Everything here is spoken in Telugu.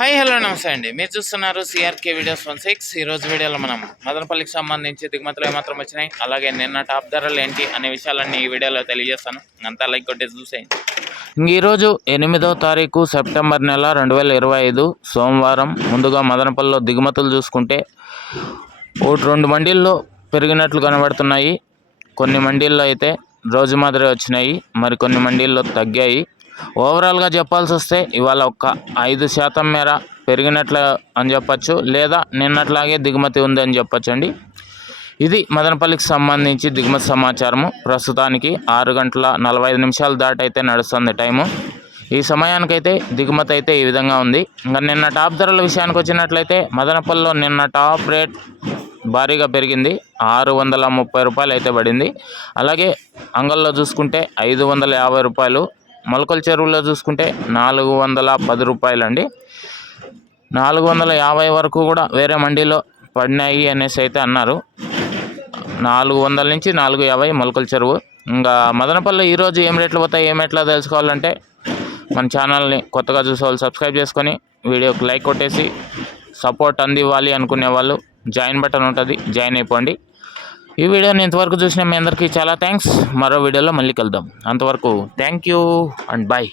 హాయ్ హలో నమస్తే అండి. మీరు చూస్తున్నారు సిఆర్కే వీడియోస్ వన్ సిక్స్ ఈ రోజు వీడియోలో మనం మదనపల్లికి సంబంధించి దిగుమతులు ఏమాత్రం వచ్చినాయి అలాగే నిన్న టాప్ ధరలు ఏంటి అనే విషయాలన్నీ ఈ వీడియోలో తెలియజేస్తాను. అంతా లైక్ కొట్టేసి చూసేయండి. ఈరోజు ఎనిమిదో తారీఖు సెప్టెంబర్ నెల రెండు వేల ఇరవై ఐదు సోమవారం. ముందుగా మదనపల్లిలో దిగుమతులు చూసుకుంటే ఒకటి రెండు మండీల్లో పెరిగినట్లు కనబడుతున్నాయి. కొన్ని మండీల్లో అయితే రోజు మాదిరి వచ్చినాయి మరి కొన్ని మండీల్లో తగ్గాయి. ఓవరాల్గా చెప్పాల్సి వస్తే ఇవాళ ఒక ఐదు శాతం మేర పెరిగినట్లు అని చెప్పచ్చు లేదా నిన్నట్లాగే దిగుమతి ఉంది అని ఇది మదనపల్లికి సంబంధించి దిగుమతి సమాచారము. ప్రస్తుతానికి ఆరు గంటల నలభై ఐదు నిమిషాలు దాటైతే నడుస్తుంది టైము. ఈ సమయానికైతే దిగుమతి అయితే ఈ విధంగా ఉంది. ఇంకా నిన్న టాప్ ధరల విషయానికి వచ్చినట్లయితే మదనపల్లిలో నిన్న టాప్ రేట్ భారీగా పెరిగింది. ఆరు వందల ముప్పై రూపాయలు అయితే పడింది. అలాగే అంగల్లో చూసుకుంటే ఐదు వందల యాభై రూపాయలు మొలకల చెరువులో చూసుకుంటే నాలుగు వందల పది రూపాయలు అండి నాలుగు వందల యాభై వరకు కూడా వేరే మండీలో పడినాయి అనేసి అయితే అన్నారు. నాలుగు వందల నుంచి నాలుగు యాభై మొలకల చెరువు. ఇంకా మదనపల్లి ఈరోజు ఏం రేట్లు పోతాయి ఏం ఎట్లా తెలుసుకోవాలంటే మన ఛానల్ని కొత్తగా చూసే వాళ్ళు సబ్స్క్రైబ్ చేసుకొని వీడియోకి లైక్ కొట్టేసి సపోర్ట్ అందివ్వాలి అనుకునే వాళ్ళు. జాయిన్ బటన్ ఉంటుంది జాయిన్ అయిపోండి. ఈ వీడియోని ఇంతవరకు చూసిన మీ అందరికీ చాలా థ్యాంక్స్ మరో వీడియోలో మళ్ళీ కలుద్దాం. అంతవరకు థ్యాంక్ యూ అండ్ బాయ్